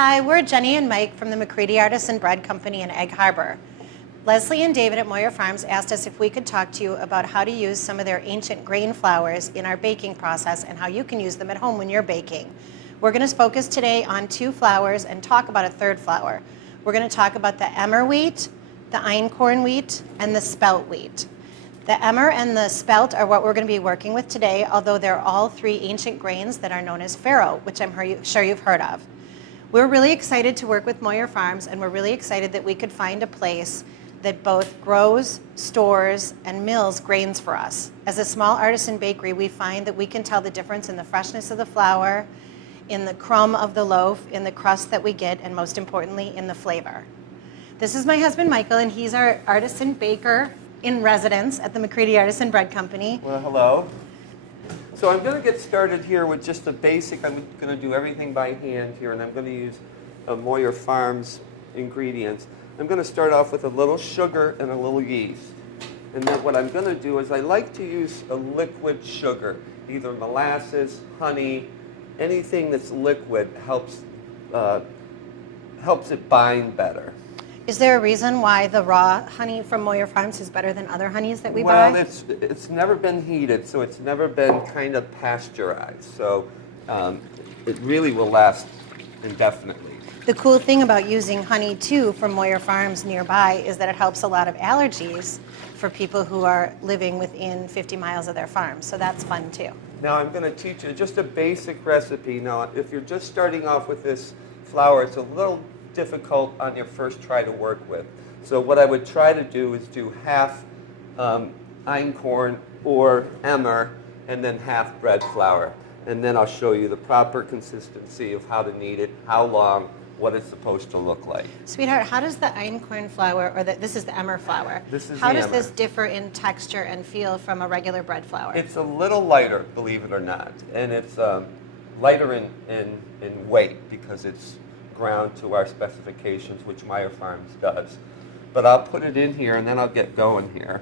Hi, we're Jenny and Mike from the MacReady Artisan Bread Company in Egg Harbor. Leslie and David at Moyer Farms asked us if we could talk to you about how to use some of their ancient grain flours in our baking process and how you can use them at home when you're baking. We're going to focus today on 2 flours and talk about a 3rd flour. We're going to talk about the emmer wheat, the einkorn wheat, and the spelt wheat. The emmer and the spelt are what we're going to be working with today, although they're all 3 ancient grains that are known as farro, which I'm sure you've heard of. We're really excited to work with Moyer Farms, and we're really excited that we could find a place that both grows, stores, and mills grains for us. As a small artisan bakery, we find that we can tell the difference in the freshness of the flour, in the crumb of the loaf, in the crust that we get, and most importantly, in the flavor. This is my husband, Michael, and he's our artisan baker in residence at the MacReady Artisan Bread Company. Well, hello. So I'm going to get started here with just the basic. I'm going to do everything by hand here, and I'm going to use Moyer Farms ingredients. I'm going to start off with a little sugar and a little yeast. And then what I'm going to do is I like to use a liquid sugar, either molasses, honey, anything that's liquid helps it bind better. Is there a reason why the raw honey from Moyer Farms is better than other honeys that we buy? Well, it's never been heated, so it's never been kind of pasteurized. So it really will last indefinitely. The cool thing about using honey, too, from Moyer Farms nearby is that it helps a lot of allergies for people who are living within 50 miles of their farm. So that's fun, too. Now I'm going to teach you just a basic recipe. Now, if you're just starting off with this flour, it's a little difficult on your first try to work with. So what I would try to do is do half einkorn or emmer and then half bread flour. And then I'll show you the proper consistency of how to knead it, how long, what it's supposed to look like. Sweetheart, how does the einkorn flour, or this is the emmer flour, how does this differ in texture and feel from a regular bread flour? It's a little lighter, believe it or not. And it's lighter in weight because it's ground to our specifications, which Moyer Farms does. But I'll put it in here and then I'll get going here.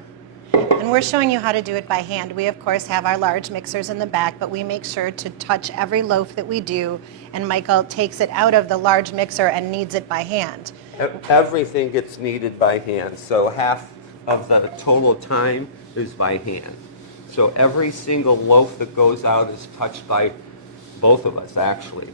And we're showing you how to do it by hand. We, of course, have our large mixers in the back, but we make sure to touch every loaf that we do, and Michael takes it out of the large mixer and kneads it by hand. Everything gets kneaded by hand, so half of the total time is by hand. So every single loaf that goes out is touched by both of us, actually.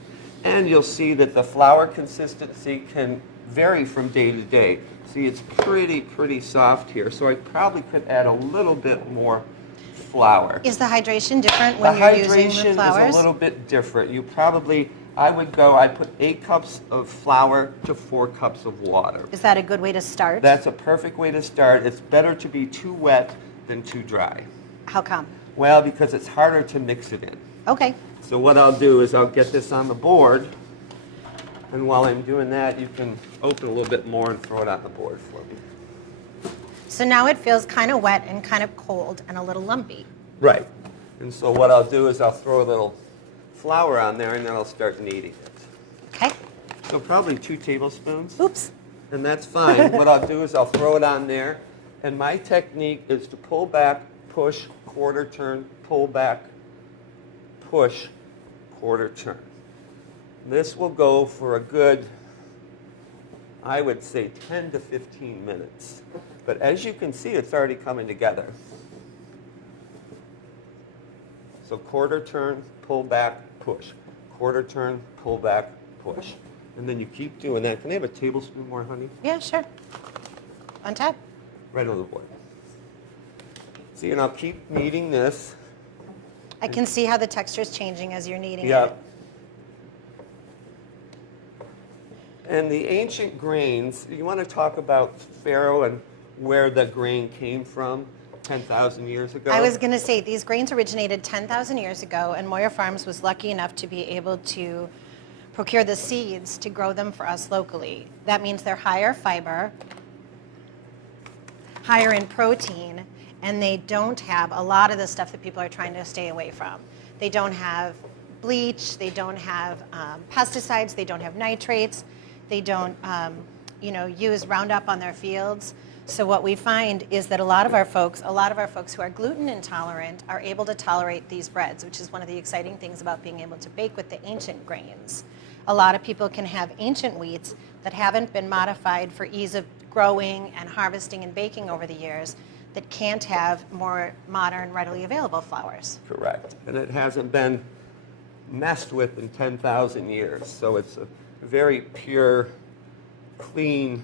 And you'll see that the flour consistency can vary from day to day. See, it's pretty soft here, so I probably could add a little bit more flour. Is the hydration different when you're using the flours? The hydration is a little bit different. I put 8 cups of flour to 4 cups of water. Is that a good way to start? That's a perfect way to start. It's better to be too wet than too dry. How come? Well, because it's harder to mix it in. Okay. So what I'll do is I'll get this on the board, and while I'm doing that, you can open a little bit more and throw it on the board for me. So now it feels kind of wet and kind of cold and a little lumpy. Right. And so what I'll do is I'll throw a little flour on there, and then I'll start kneading it. Okay. So probably 2 tablespoons. Oops. And that's fine. What I'll do is I'll throw it on there, and my technique is to pull back, push, quarter turn, pull back, push, quarter turn. This will go for a good, I would say, 10 to 15 minutes. But as you can see, it's already coming together. So quarter turn, pull back, push. Quarter turn, pull back, push. And then you keep doing that. Can I have a tablespoon more, honey? Yeah, sure. On top. Right on the board. See, and I'll keep kneading this. I can see how the texture is changing as you're kneading Yeah. it. And the ancient grains, you want to talk about farro and where the grain came from 10,000 years ago? I was going to say, these grains originated 10,000 years ago, and Moyer Farms was lucky enough to be able to procure the seeds to grow them for us locally. That means they're higher fiber, higher in protein, and they don't have a lot of the stuff that people are trying to stay away from. They don't have bleach, they don't have pesticides, they don't have nitrates, they don't use Roundup on their fields. So what we find is that a lot of our folks who are gluten intolerant are able to tolerate these breads, which is one of the exciting things about being able to bake with the ancient grains. A lot of people can have ancient wheats that haven't been modified for ease of growing and harvesting and baking over the years that can't have more modern, readily available flours. Correct. And it hasn't been messed with in 10,000 years. So it's a very pure, clean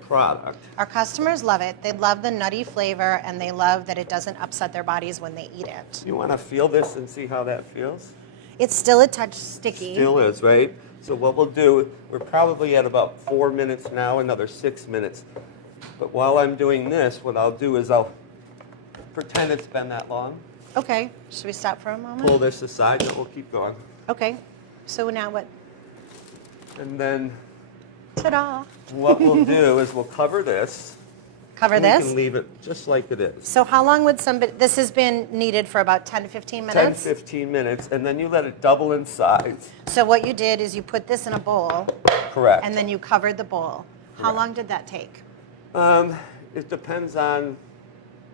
product. Our customers love it. They love the nutty flavor, and they love that it doesn't upset their bodies when they eat it. You want to feel this and see how that feels? It's still a touch sticky. Still is, right? So what we'll do, we're probably at about 4 minutes now, another 6 minutes. But while I'm doing this, what I'll do is I'll pretend it's been that long. Okay, should we stop for a moment? Pull this aside, and we'll keep going. Okay, so now what? And then Ta-da! what we'll do is we'll cover this. Cover and this? We can leave it just like it is. So how long would somebody, this has been kneaded for about 10 to 15 minutes? 10, 15 minutes, and then you let it double in size. So what you did is you put this in a bowl, Correct. and then you covered the bowl. How Correct. long did that take? It depends on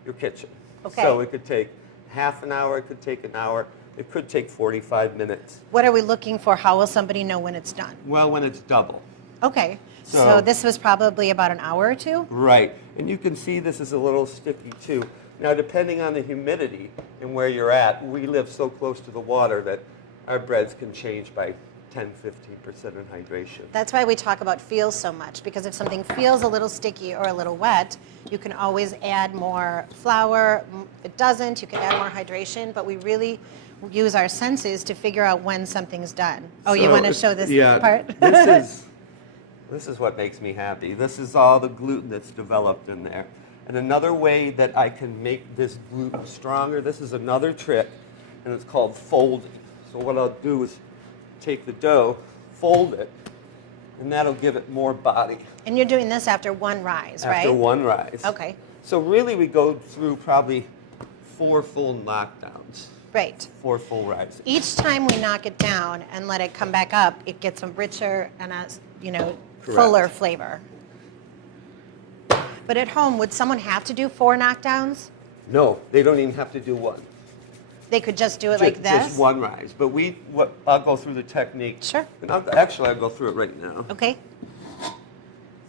your kitchen. Okay. So it could take half an hour, it could take an hour, it could take 45 minutes. What are we looking for? How will somebody know when it's done? Well, when it's double. Okay, so So- this was probably about an hour or two? Right. And you can see this is a little sticky too. Now, depending on the humidity and where you're at, we live so close to the water that our breads can change by 10, 15% in hydration. That's why we talk about feels so much, because if something feels a little sticky or a little wet, you can always add more flour. If it doesn't, you can add more hydration, but we really use our senses to figure out when something's done. Oh, you So, want to show this yeah, part? This is what makes me happy. This is all the gluten that's developed in there. And another way that I can make this gluten stronger, this is another trick, and it's called folding. So what I'll do is take the dough, fold it, and that'll give it more body. And you're doing this after one rise, right? After one rise. Okay, So really we go through probably 4 full knockdowns, great. 4 full rises. Each time we knock it down and let it come back up, it gets a richer and a, Correct. fuller flavor. But at home, would someone have to do 4 knockdowns? No, they don't even have to do one. They could just do it like this? Just one rise. But I'll go through the technique. Sure. And I'll go through it right now. Okay,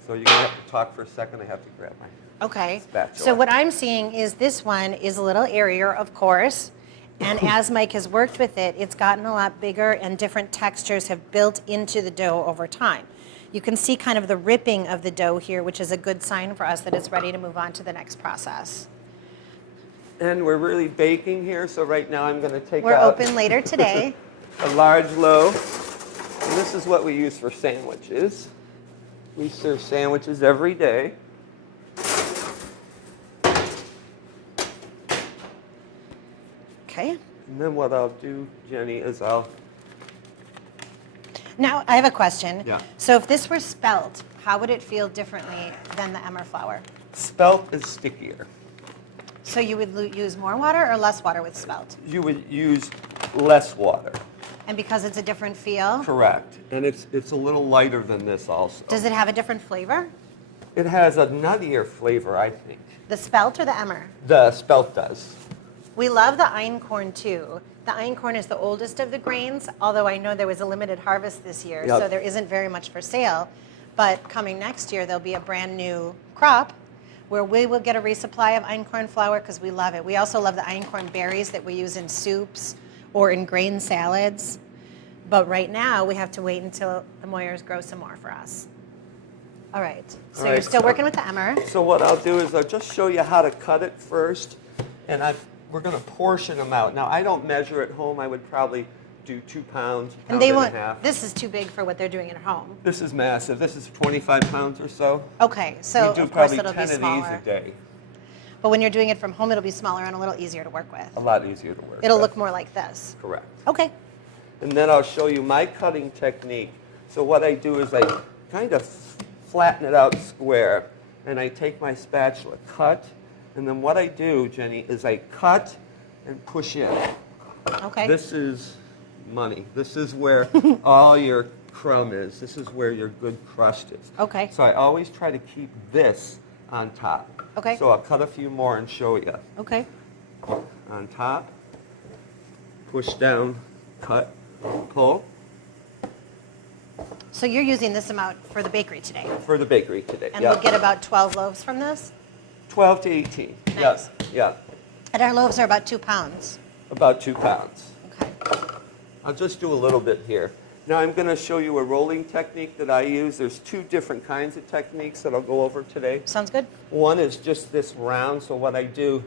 So you're going to have to talk for a second. I have to grab my okay. spatula. So what I'm seeing is this one is a little airier, of course. And as Mike has worked with it, it's gotten a lot bigger and different textures have built into the dough over time. You can see kind of the ripping of the dough here, which is a good sign for us that it's ready to move on to the next process. And we're really baking here, so right now I'm going to take We're out open later today. a large loaf. And this is what we use for sandwiches. We serve sandwiches every day. Okay. And then what I'll do, Jenny, is Now, I have a question. Yeah. So if this were spelt, how would it feel differently than the emmer flour? spelt is stickier. So you would use more water or less water with spelt? You would use less water. And because it's a different feel, Correct. And it's a little lighter than this also. does it have a different flavor? It has a nuttier flavor, I think. The spelt or the emmer? The spelt does. We love the einkorn too. The einkorn is the oldest of the grains, although I know there was a limited harvest this year, Yep. so there isn't very much for sale. But coming next year, there'll be a brand new crop where we will get a resupply of einkorn flour because we love it. We also love the einkorn berries that we use in soups or in grain salads. But right now, we have to wait until the Moyers grow some more for us. All right, so All you're right, still so- working with the emmer. So what I'll do is I'll just show you how to cut it first, and we're going to portion them out. Now, I don't measure at home. I would probably do 2 pounds, And pound they and a want, half. this is too big for what they're doing at home. This is massive. This is 25 pounds or so. Okay, so we do of course probably it'll 10 be of these smaller. a day. But when you're doing it from home, it'll be smaller and a little easier to work with. A lot easier to work It'll with. look more like this. Correct. Okay. And then I'll show you my cutting technique. So what I do is I kind of flatten it out square, and I take my spatula, cut, and then what I do, Jenny, is I cut and push in. Okay. This is money. This is where all your crumb is. This is where your good crust is. Okay. So I always try to keep this on top. Okay. So I'll cut a few more and show you. Okay. On top, push down, cut, pull, So you're using this amount for the bakery today? For the bakery today, And yeah. we'll get about 12 loaves from this? 12 to 18. Nice. Yes, yeah. And our loaves are about 2 pounds. About 2 pounds. Okay. I'll just do a little bit here. Now I'm going to show you a rolling technique that I use. There's 2 different kinds of techniques that I'll go over today. Sounds good? One is just this round, so what I do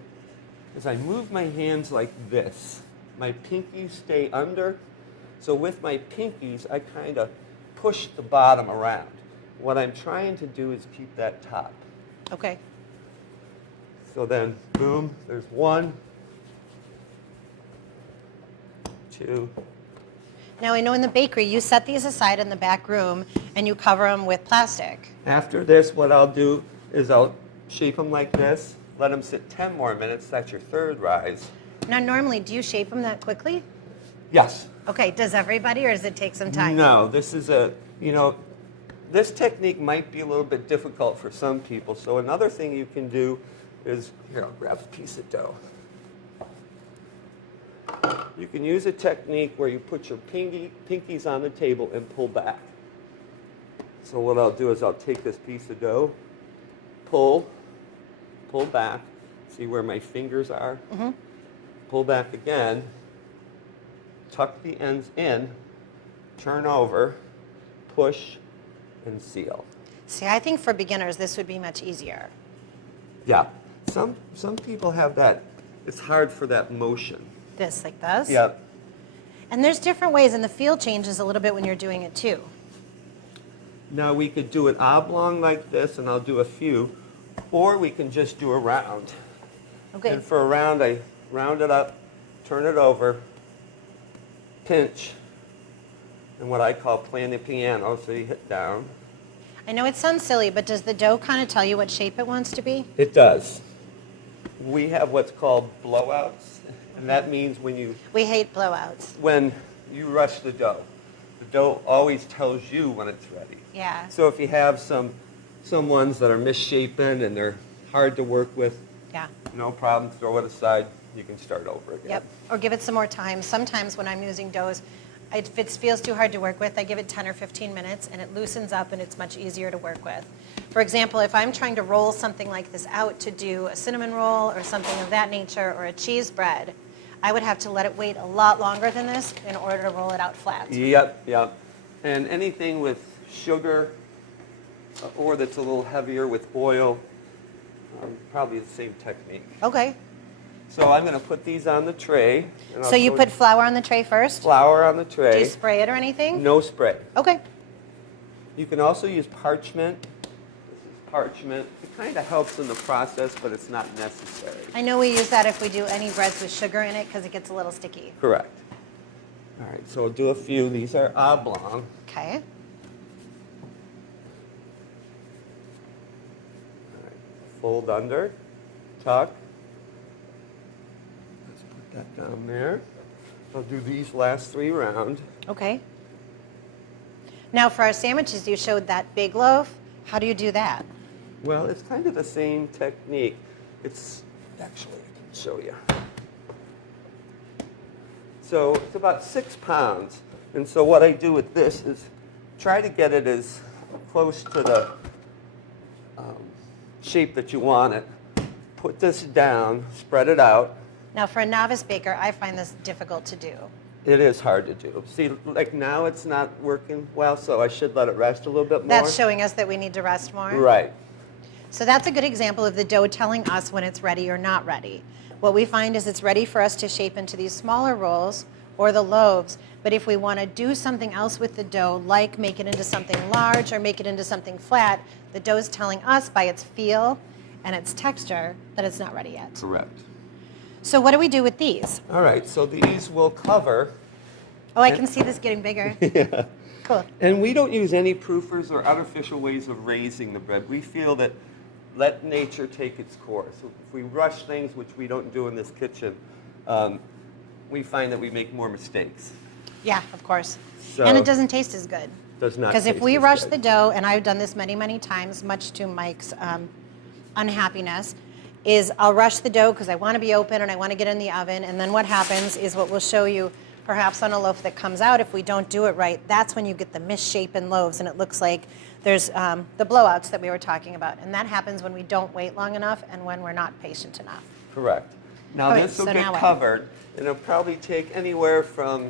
is I move my hands like this. My pinkies stay under, so with my pinkies I kind of push the bottom around. What I'm trying to do is keep that top. Okay. So then, boom, there's 1, 2. Now I know in the bakery you set these aside in the back room and you cover them with plastic. After this, what I'll do is I'll shape them like this, let them sit 10 more minutes. That's your 3rd rise. Now normally, do you shape them that quickly? Yes. Okay, does everybody or does it take some time? No, this is this technique might be a little bit difficult for some people. So another thing you can do is, here, I'll grab a piece of dough. You can use a technique where you put your pinkies on the table and pull back. So what I'll do is I'll take this piece of dough, pull back, see where my fingers are, pull back again, tuck the ends in, turn over, push, and seal. See, I think for beginners this would be much easier. Yeah, some people have that, it's hard for that motion. This, like this? Yeah. And there's different ways, and the feel changes a little bit when you're doing it too. Now we could do it oblong like this, and I'll do a few, or we can just do a round. Okay. And for a round, I round it up, turn it over, pinch, and what I call playing the piano, so you hit down. I know it sounds silly, but does the dough kind of tell you what shape it wants to be? It does. We have what's called blowouts, and that means when you We hate blowouts. rush the dough always tells you when it's ready. Yeah. So if you have some ones that are misshapen and they're hard to work with, Yeah. no problem, throw it aside, you can start over again. Yep. Or give it some more time. Sometimes when I'm using doughs, if it feels too hard to work with, I give it 10 or 15 minutes and it loosens up and it's much easier to work with. For example, if I'm trying to roll something like this out to do a cinnamon roll or something of that nature or a cheese bread, I would have to let it wait a lot longer than this in order to roll it out flat. Yep. And anything with sugar or that's a little heavier with oil, probably the same technique. Okay. So I'm going to put these on the tray. And I'll So you show put flour on the tray first? flour on the Do tray. you spray it or anything? No spray. Okay. You can also use parchment. This is parchment. It kind of helps in the process, but it's not necessary. I know we use that if we do any breads with sugar in it because it gets a little sticky. Correct. All right, so we'll do a few. These are oblong. Okay. All right. Fold under, tuck. Let's put that down there. I'll do these last 3 round. Okay. Now for our sandwiches, you showed that big loaf. How do you do that? Well, it's kind of the same technique. It's actually, I can show you. So it's about 6 pounds. And so what I do with this is try to get it as close to the shape that you want it. Put this down, spread it out. Now for a novice baker, I find this difficult to do. It is hard to do. See, like now it's not working well, so I should let it rest a little bit more. That's showing us that we need to rest more? Right. So that's a good example of the dough telling us when it's ready or not ready. What we find is it's ready for us to shape into these smaller rolls or the loaves, but if we want to do something else with the dough, like make it into something large or make it into something flat, the dough is telling us by its feel and its texture that it's not ready yet. Correct. So what do we do with these? All right, so these will cover. Oh, I can see this getting bigger. Yeah. Cool. And we don't use any proofers or artificial ways of raising the bread. We feel that let nature take its course. If we rush things, which we don't do in this kitchen, we find that we make more mistakes. Yeah, of course. So And it doesn't taste as good. Does not Because if taste we as rush good. the dough, and I've done this many, many times, much to Mike's unhappiness, is I'll rush the dough because I want to be open and I want to get in the oven. And then what happens is what we'll show you, perhaps on a loaf that comes out, if we don't do it right, that's when you get the misshapen loaves and it looks like there's the blowouts that we were talking about. And that happens when we don't wait long enough and when we're not patient enough. Correct. Now Okay, this will so get now what? covered, and it'll probably take anywhere from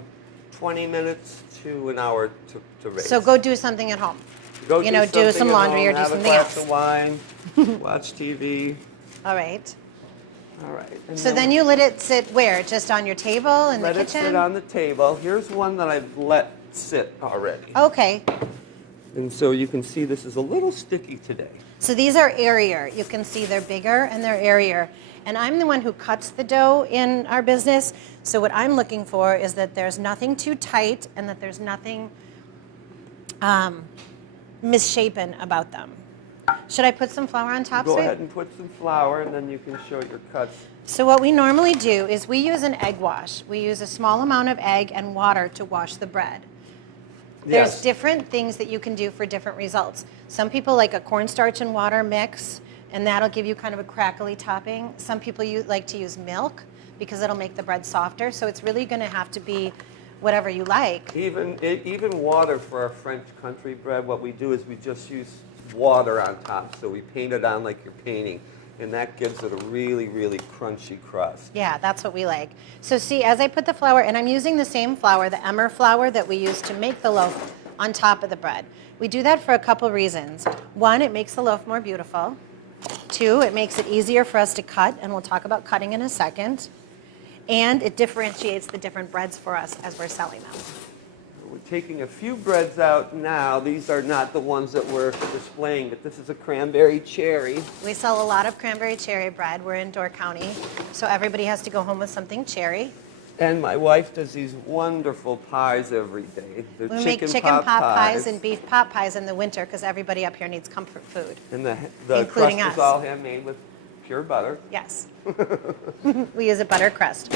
20 minutes to an hour to raise. So go do something at home. Go you know, do something some at laundry home, or do have something a glass else. of wine, watch TV. All right. All right. And So then you let it sit where? Just on your table in the let it kitchen? sit on the table. Here's one that I've let sit already. Okay. And so you can see this is a little sticky today. So these are airier. You can see they're bigger and they're airier. And I'm the one who cuts the dough in our business. So what I'm looking for is that there's nothing too tight and that there's nothing misshapen about them. Should I put some flour on top, Go Sweet? ahead and put some flour, and then you can show your cuts. So what we normally do is we use an egg wash. We use a small amount of egg and water to wash the bread. There's Yes. different things that you can do for different results. Some people like a cornstarch and water mix, and that'll give you kind of a crackly topping. Some people like to use milk because it'll make the bread softer. So it's really going to have to be whatever you like. Even water for our French country bread, what we do is we just use water on top. So we paint it on like you're painting, and that gives it a really, really crunchy crust. Yeah, that's what we like. So see, as I put the flour, and I'm using the same flour, the emmer flour that we use to make the loaf on top of the bread. We do that for a couple reasons. One, it makes the loaf more beautiful. Two, it makes it easier for us to cut, and we'll talk about cutting in a second. And it differentiates the different breads for us as we're selling them. We're taking a few breads out now. These are not the ones that we're displaying, but this is a cranberry cherry. We sell a lot of cranberry cherry bread. We're in Door County, so everybody has to go home with something cherry. And my wife does these wonderful pies every day. They're We make chicken pot pies and beef pot pies in the winter because everybody up here needs comfort food. And the including crust us. is all handmade with pure butter. Yes. We use a butter crust.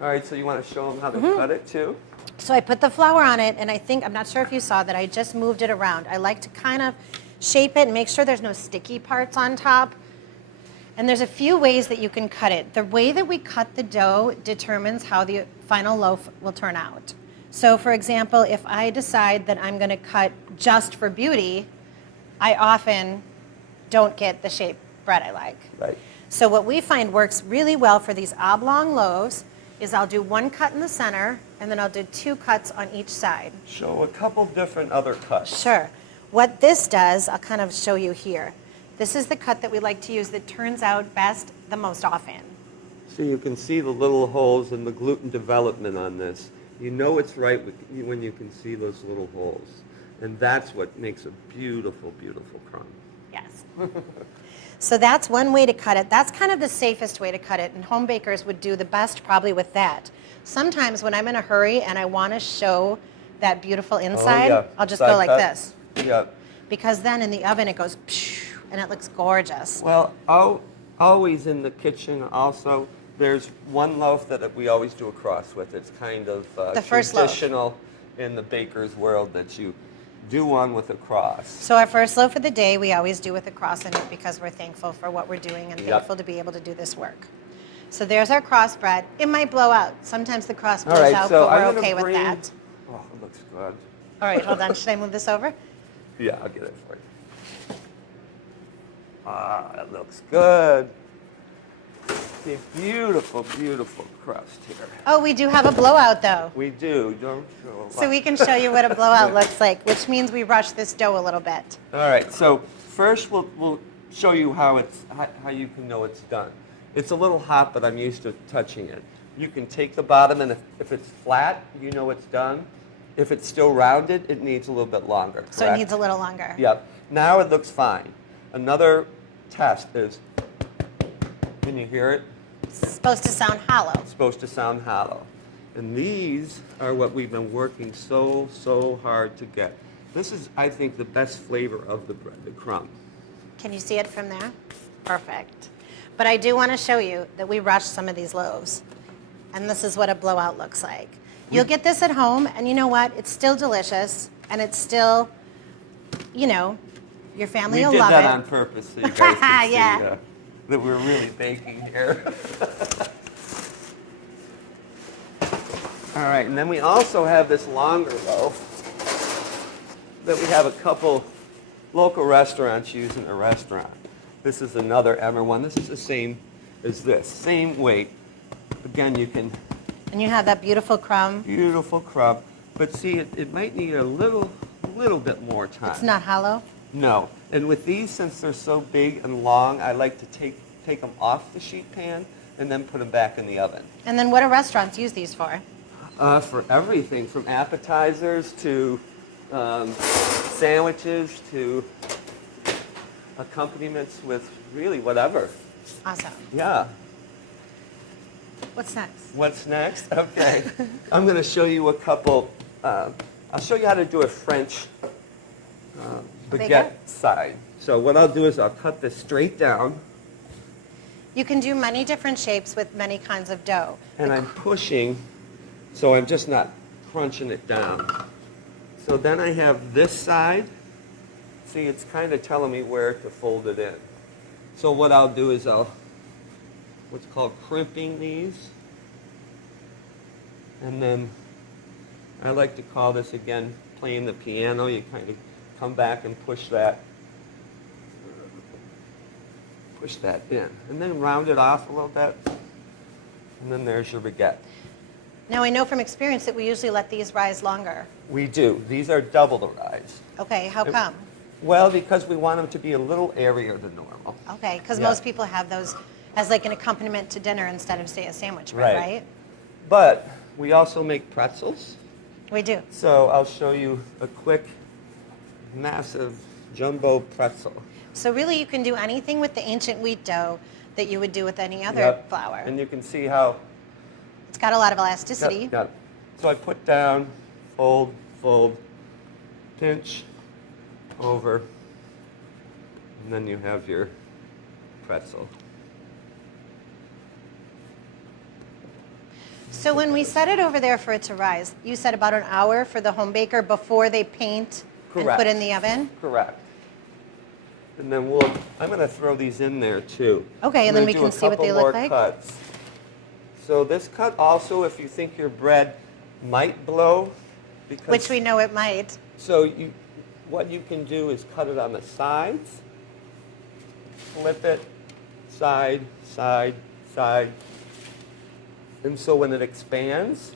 All right, so you want to show them how to Mm-hmm. cut it too? So I put the flour on it, and I'm not sure if you saw that, I just moved it around. I like to kind of shape it and make sure there's no sticky parts on top. And there's a few ways that you can cut it. The way that we cut the dough determines how the final loaf will turn out. So for example, if I decide that I'm going to cut just for beauty, I often don't get the shape bread I like. Right. So what we find works really well for these oblong loaves is I'll do one cut in the center, and then I'll do two cuts on each side. Show a couple different other cuts. Sure. What this does, I'll kind of show you here. This is the cut that we like to use that turns out best the most often. So you can see the little holes in the gluten development on this. You know it's right when you can see those little holes. And that's what makes a beautiful, beautiful crumb. Yes. So that's one way to cut it. That's kind of the safest way to cut it, and home bakers would do the best probably with that. Sometimes when I'm in a hurry and I want to show that beautiful inside, yeah. I'll just Side go like cut. this. Yeah. Because then in the oven it goes pshh, and it looks gorgeous. Well, always in the kitchen also, there's one loaf that we always do a cross with. It's kind of The first loaf. traditional in the baker's world that you do one with a cross. So our first loaf of the day we always do with a cross in it because we're thankful for what we're doing and Yep. thankful to be able to do this work. So there's our cross bread. It might blow out. Sometimes the cross blows All right, out, so but I'm we're gonna okay with bring- that. Oh, it looks good. All right, hold on. Should I move this over? Yeah, I'll get it for you. Ah, it looks good. The beautiful, beautiful crust here. Oh, we do have a blowout though. We do, don't you? So we can show you what a blowout looks like, which means we rush this dough a little bit. All right, so first we'll show you how you can know it's done. It's a little hot, but I'm used to touching it. You can take the bottom, and if it's flat, you know it's done. If it's still rounded, it needs a little bit longer, correct? So it needs a little longer. Yep. Now it looks fine. Another test is, can you hear it? It's supposed to sound hollow. It's supposed to sound hollow. And these are what we've been working so hard to get. This is, I think, the best flavor of the bread, the crumb. Can you see it from there? Perfect. But I do want to show you that we rushed some of these loaves. And this is what a blowout looks like. You'll get this at home, and you know what? It's still delicious, and it's still, you know, your family will We did love that it. on purpose so you guys can see Yeah. that we're really baking here. All All right, and then we also have this longer loaf that we have a couple local restaurants use in a restaurant. This is another Emmer one. This is the same as this, same weight. Again, you can... And you have that beautiful crumb. Beautiful crumb. But see, it might need a little bit more time. It's not hollow? No. And with these, since they're so big and long, I like to take them off the sheet pan and then put them back in the oven. And then what do restaurants use these for? For everything, from appetizers to sandwiches to accompaniments with really whatever. Awesome. Yeah. What's next? What's next? Okay. I'm going to show you a couple. I'll show you how to do a French baguette side. So what I'll do is I'll cut this straight down. You can do many different shapes with many kinds of dough. And I'm pushing, so I'm just not crunching it down. So then I have this side. See, it's kind of telling me where to fold it in. So what I'll do is what's called crimping these. And then I like to call this, again, playing the piano. You kind of come back and push that in. And then round it off a little bit. And then there's your baguette. Now, I know from experience that we usually let these rise longer. We do. These are double the rise. Okay, how come? Well, because we want them to be a little airier than normal. Okay, because Yeah. most people have those as like an accompaniment to dinner instead of, say, a sandwich bread, right? But we also make pretzels. We do. So I'll show you a quick, massive jumbo pretzel. So really you can do anything with the ancient wheat dough that you would do with any other Yep. flour. And you can see how... It's got a lot of elasticity. Got it. So I put down, fold, fold, pinch, over, and then you have your pretzel. So when we set it over there for it to rise, you said about an hour for the home baker before they paint and Correct. put in the oven? Correct. And then I'm going to throw these in there too. Okay, and I'm then we gonna can do a see what they couple look more like. Cuts. So this cut also, if you think your bread might blow, because Which we know it might. So what you can do is cut it on the sides, flip it, side, side, side. And so when it expands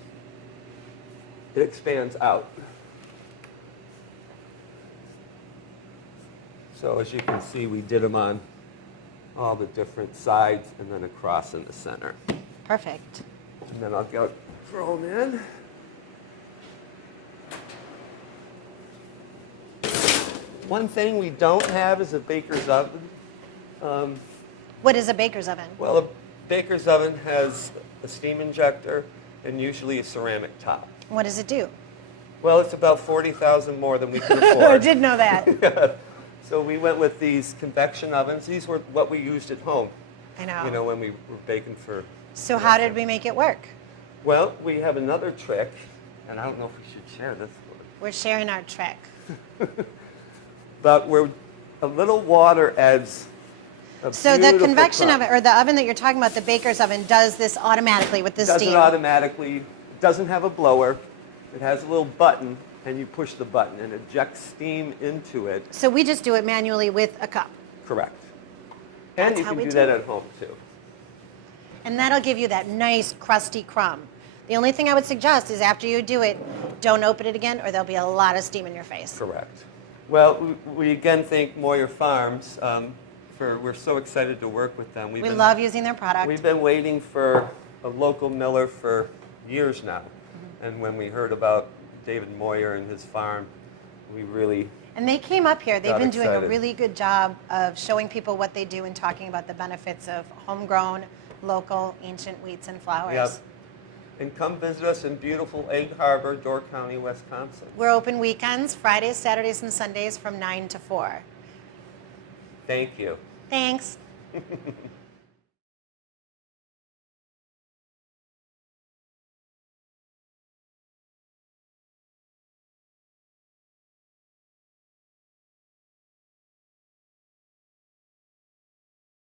out. So as you can see, we did them on all the different sides and then across in the center. Perfect. And then I'll throw them in. One thing we don't have is a baker's oven. What is a baker's oven? Well, a baker's oven has a steam injector and usually a ceramic top. What does it do? Well, it's about $40,000 more than we can I afford. did know that. So we went with these convection ovens. These were what we used at home. I know. You know, when we were baking for... So how did we make it work? Well, we have another trick, and I don't know if we should share this one. We're sharing our trick. But where a little water adds a So the beautiful convection crumb. oven, or the oven that you're talking about, the baker's oven, does this automatically with the Does steam? it automatically. It doesn't have a blower. It has a little button, and you push the button, and it ejects steam into it. So we just do it manually with a cup. Correct. And That's you how can we do do that it. at home, too. And that'll give you that nice crusty crumb. The only thing I would suggest is after you do it, don't open it again or there'll be a lot of steam in your face. Correct. Well, we again thank Moyer Farms. We're so excited to work with them. We love using their product. We've been waiting for a local miller for years now. Mm-hmm. And when we heard about David Moyer and his farm, we really... And they came up here. They've got been doing a excited. really good job of showing people what they do and talking about the benefits of homegrown, local, ancient wheats and flours. Yep. And come visit us in beautiful Egg Harbor, Door County, Wisconsin. We're open weekends, Fridays, Saturdays, and Sundays from 9 to 4. Thank you. Thanks.